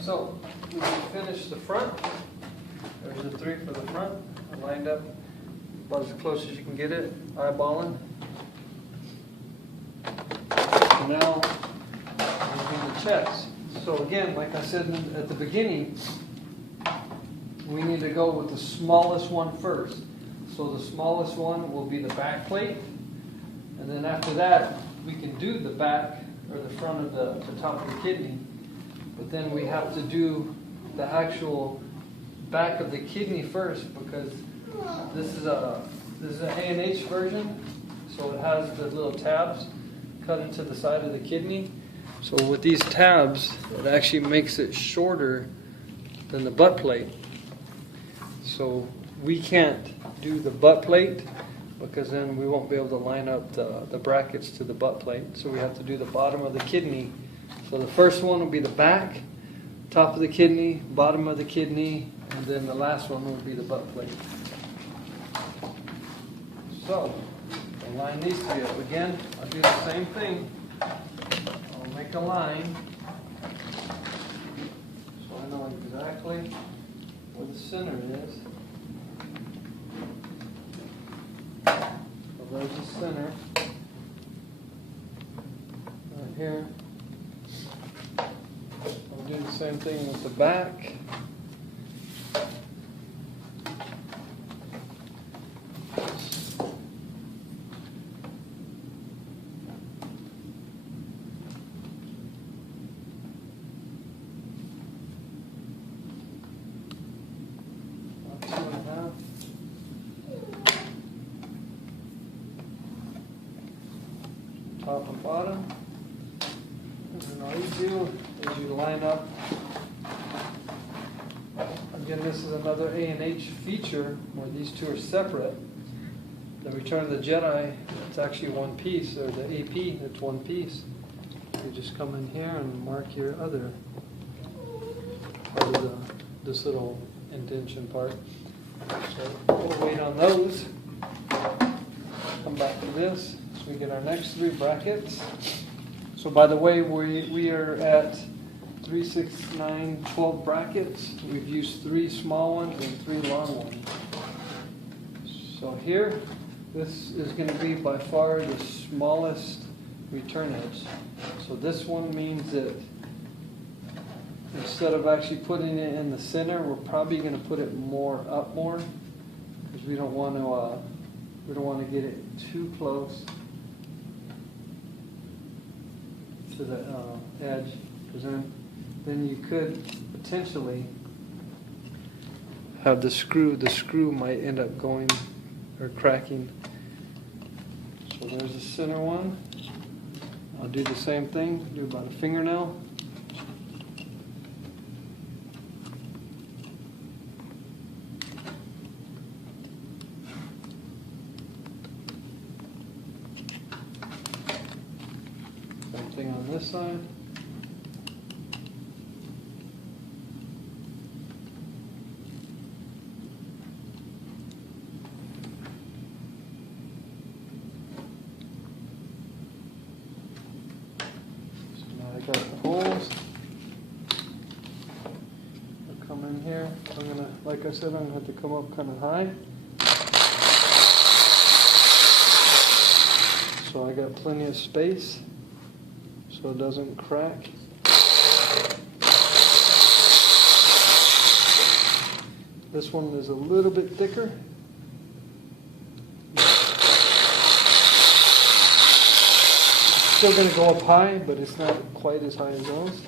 So we finished the front. There's the three for the front. I lined up about as close as you can get it, eyeballing. So now we're doing the chest. So again, like I said at the beginning, we need to go with the smallest one first. So the smallest one will be the back plate, and then after that we can do the back or the front of the top of the kidney. But then we have to do the actual back of the kidney first, because this is an A&H version, so it has the little tabs cut into the side of the kidney. So with these tabs, it actually makes it shorter than the butt plate. So we can't do the butt plate because then we won't be able to line up the brackets to the butt plate. So we have to do the bottom of the kidney. So the first one will be the back, top of the kidney, bottom of the kidney, and then the last one will be the butt plate. So I'll line these three up. Again, I'll do the same thing. I'll make a line so I know exactly where the center is. So there's the center right here. I'll do the same thing with the back. Top and bottom, and then all you do is you line up. Again, this is another A&H feature where these two are separate. The Return of the Jedi, it's actually one piece, or the AP, it's one piece. You just come in here and mark your other part of this little indentation part. So we'll wait on those. Come back to this. So we get our next three brackets. So by the way, we are at 3, 6, 9, 12 brackets. We've used 3 small ones and 3 long ones. So here, this is going to be by far the smallest return edge. So this one means that instead of actually putting it in the center, we're probably going to put it more, because we don't want to get it too close to the edge, because then you could potentially have the screw might end up going or cracking. So there's the center one. I'll do the same thing, do about a fingernail. Same thing on this side. So now I got the holes. I'll come in here. I'm gonna, like I said, I'm gonna have to come up kind of high. So I got plenty of space, so it doesn't crack. This one is a little bit thicker. Still going to go up high, but it's not quite as high as those.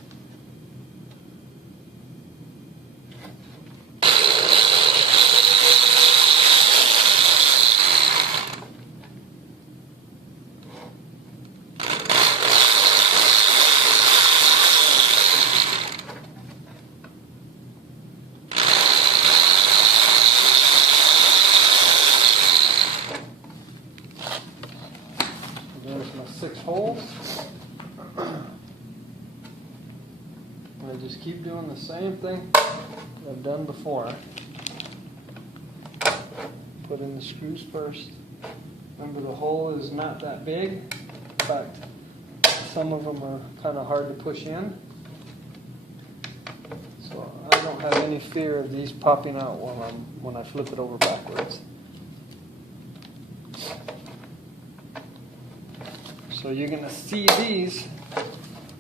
There's my 6 holes. And I just keep doing the same thing I've done before. Put in the screws first. Remember, the hole is not that big. In fact, some of them are kind of hard to push in. I don't have any fear of these popping out when I flip it over backwards. So you're going to see these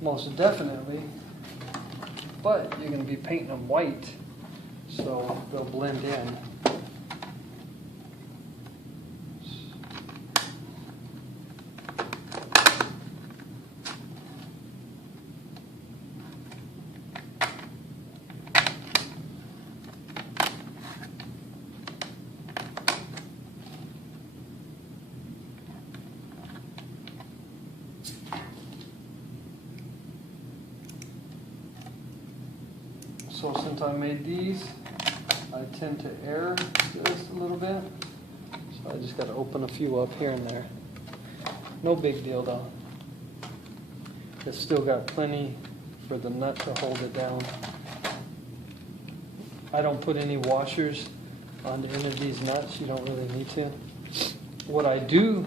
most definitely, but you're going to be painting them white, so they'll blend in. So since I made these, I tend to err just a little bit. So I just got to open a few up here and there. No big deal though. It's still got plenty for the nut to hold it down. I don't put any washers on the end of these nuts. You don't really need to. What I do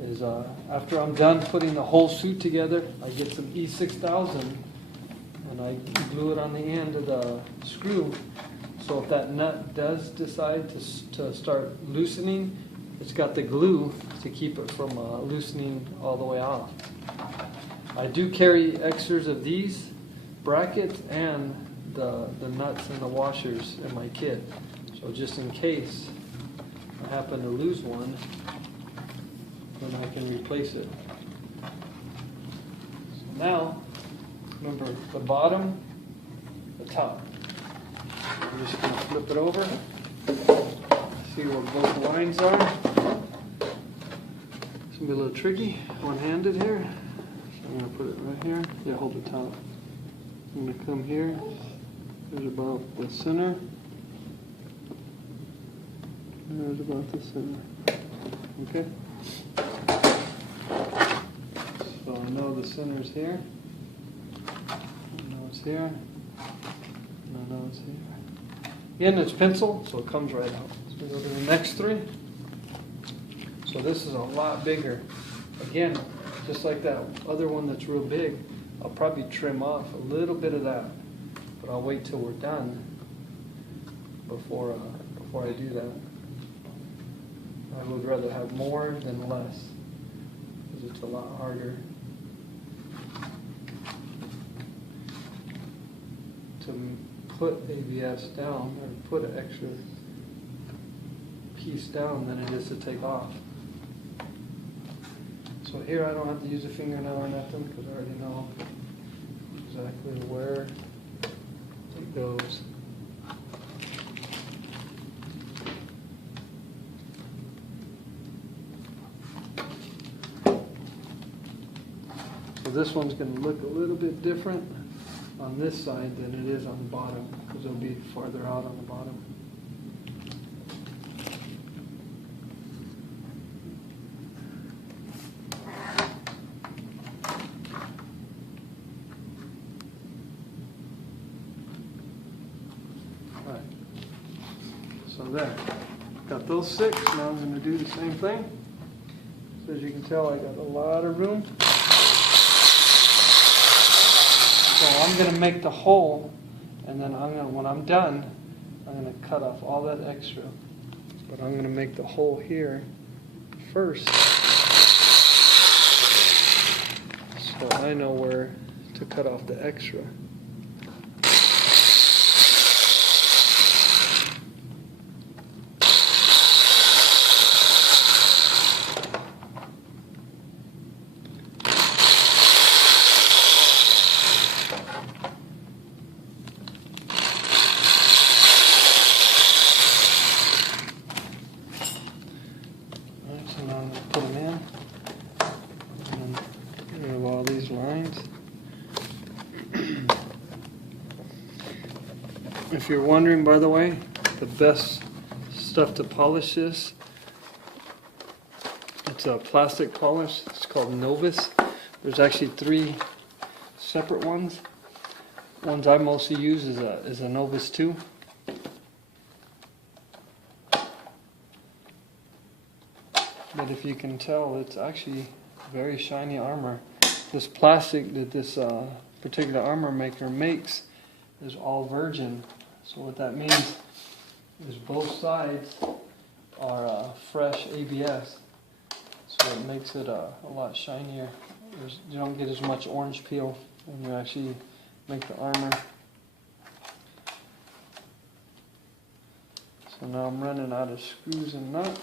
is after I'm done putting the whole suit together, I get some E6000 and I glue it on the end of the screw. So if that nut does decide to start loosening, it's got the glue to keep it from loosening all the way off. I do carry extras of these brackets and the nuts and the washers in my kit. So just in case I happen to lose one, then I can replace it. So now, remember the bottom, the top. I'm just going to flip it over, see where both lines are. It's going to be a little tricky, one-handed here. So I'm going to put it right here. Yeah, hold the top. I'm going to come here. There's about the center. There's about the center. Okay? So I know the center's here. I know it's here. And I know it's here. Again, it's pencil, so it comes right out. So we go to the next three. So this is a lot bigger. Again, just like that other one that's real big, I'll probably trim off a little bit of that. But I'll wait till we're done before I do that. I would rather have more than less, because it's a lot harder to put ABS down or put an extra piece down than it is to take off. So here I don't have to use a fingernail or nothing, because I already know exactly where it goes. So this one's going to look a little bit different on this side than it is on the bottom, because it'll be farther out on the bottom. Alright, so there, got those 6. Now I'm going to do the same thing. So as you can tell, I got a lot of room. So I'm going to make the hole, and then when I'm done, I'm going to cut off all that extra. But I'm going to make the hole here first, so I know where to cut off the extra. Put them in, and then we have all these lines. If you're wondering, by the way, the best stuff to polish this, it's a plastic polish. It's called Novus. There's actually 3 separate ones. Ones I mostly use is a Novus 2. But if you can tell, it's actually very shiny armor. This plastic that this particular armor maker makes is all virgin. So what that means is both sides are fresh ABS. So it makes it a lot shinier. You don't get as much orange peel when you actually make the armor. So now I'm running out of screws and nuts.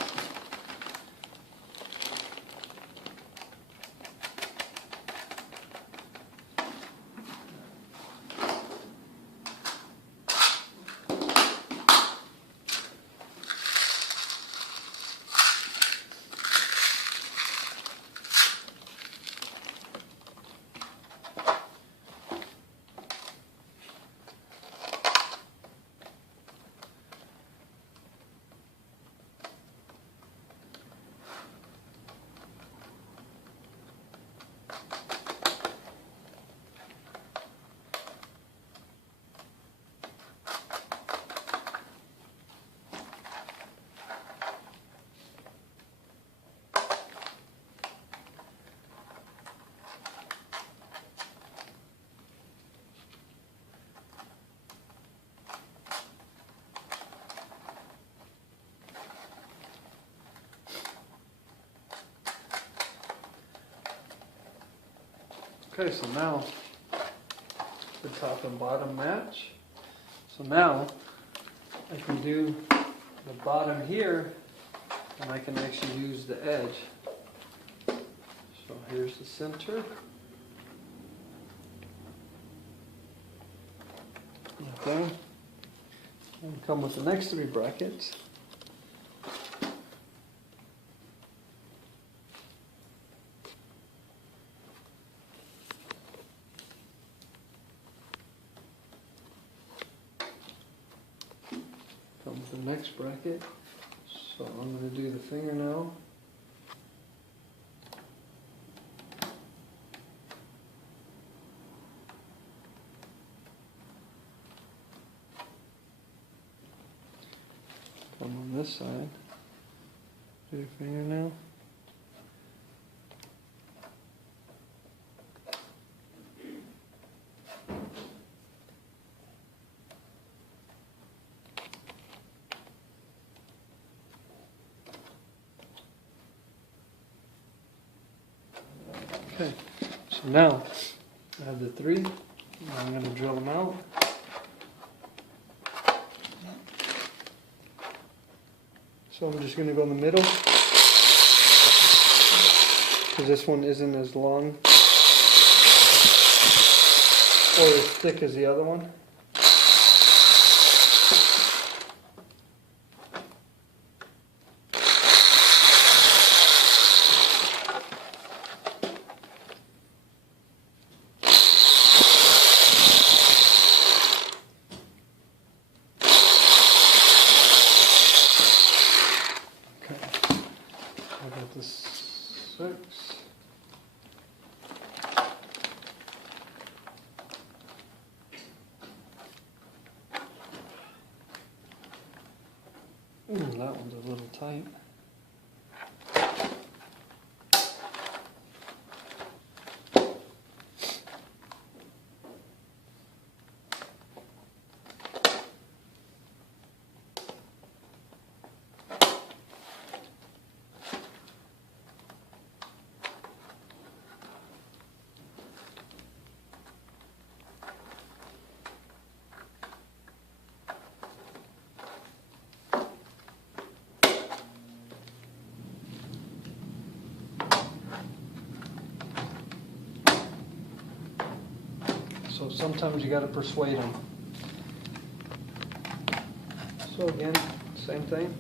Okay, so now the top and bottom match. So now I can do the bottom here, and I can actually use the edge. So here's the center. Okay. And come with the next 3 brackets. Come with the next bracket. So I'm going to do the fingernail. Come on this side. Do your fingernail. Okay, so now I have the 3. Now I'm going to drill them out. So I'm just going to go in the middle, because this one isn't as long or as thick as the other one. I got this 6. That one's a little tight. So sometimes you got to persuade them. So again, same thing.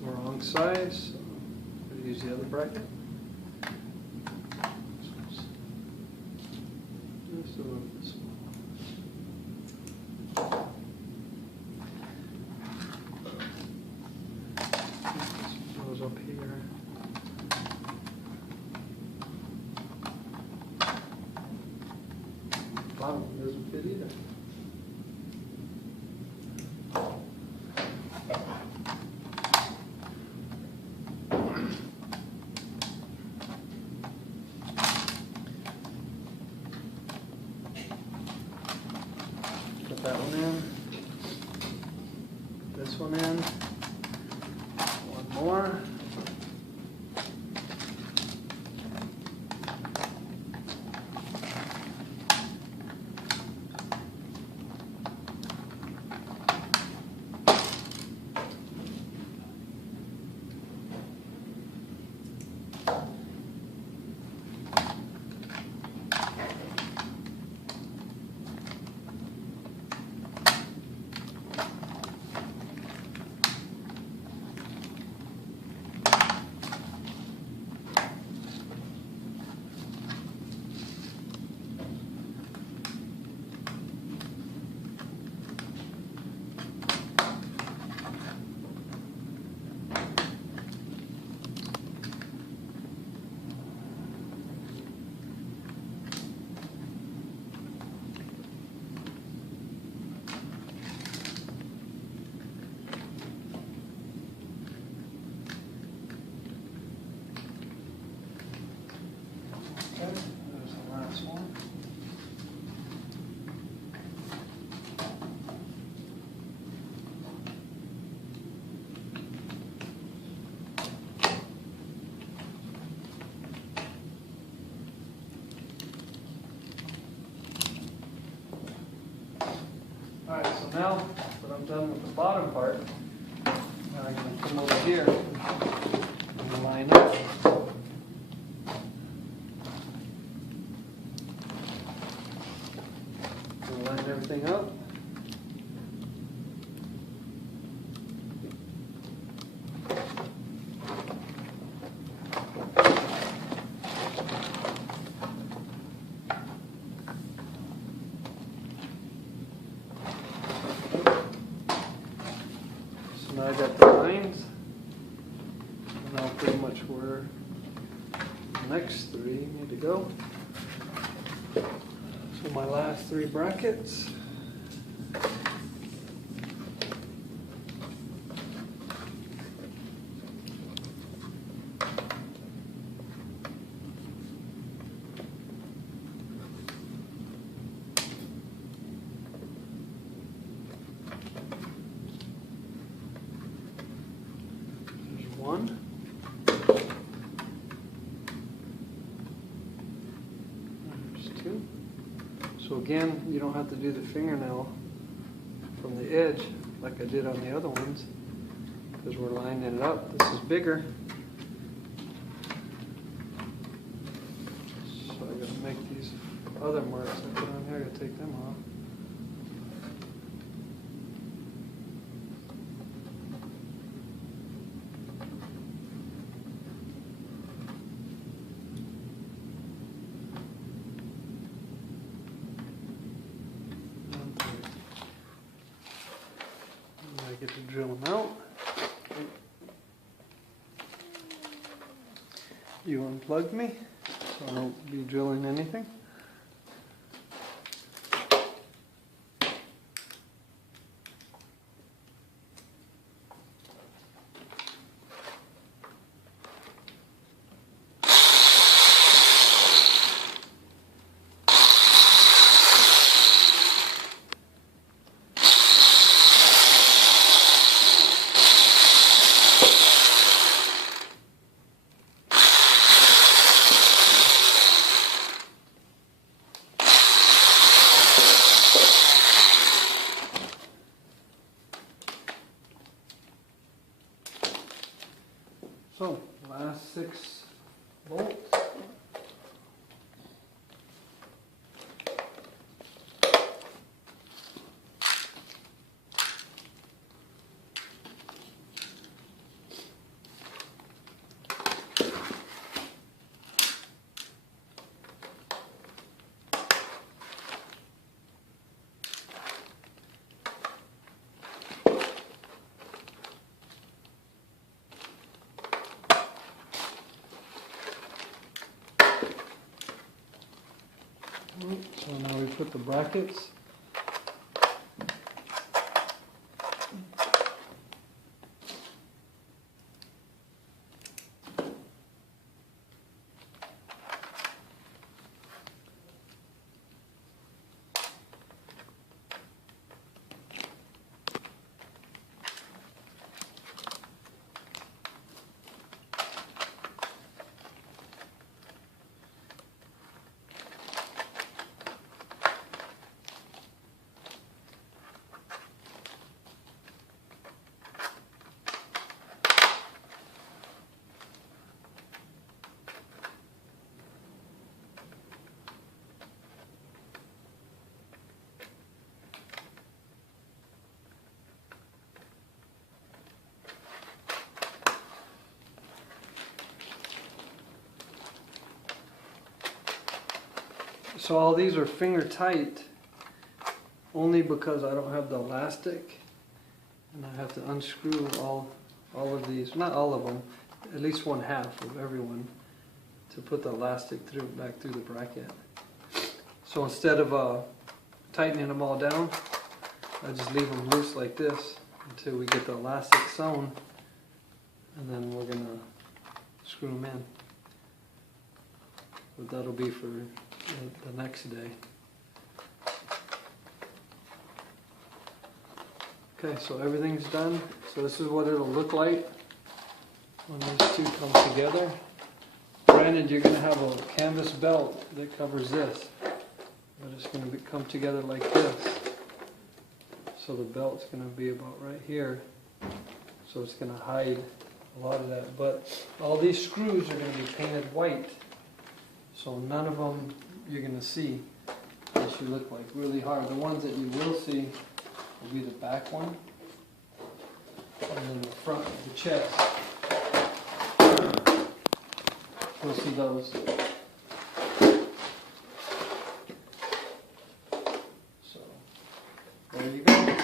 Wrong size. Use the other bracket. Just a little bit smaller. This goes up here. bottom one doesn't fit either. Put that one in. This one in. One more. There's the last one. Alright, so now that I'm done with the bottom part, now I'm going to come over here and line up. Line everything up. So now I got the lines. I know pretty much where the next three need to go. So my last three brackets. There's one. There's two. So again, you don't have to do the fingernail from the edge like I did on the other ones because we're lining it up. This is bigger. So I gotta make these other marks I put on here, I gotta take them off. I get to drill them out. You unplugged me, so I won't be drilling anything. So, last 6 bolts. So now we put the brackets. So all these are finger tight only because I don't have the elastic, and I have to unscrew all of these, not all of them, at least one half of every one, to put the elastic back through the bracket. So instead of tightening them all down, I just leave them loose like this until we get the elastic sewn, and then we're gonna screw them in. But that'll be for the next day. Okay, so everything's done. So this is what it'll look like when these two come together. Granted, you're going to have a canvas belt that covers this, but it's going to come together like this. So the belt's going to be about right here. So it's going to hide a lot of that. But all these screws are going to be painted white. So none of them you're going to see unless you look like really hard. The ones that you will see will be the back one and then the front of the chest. You'll see those. So there you go.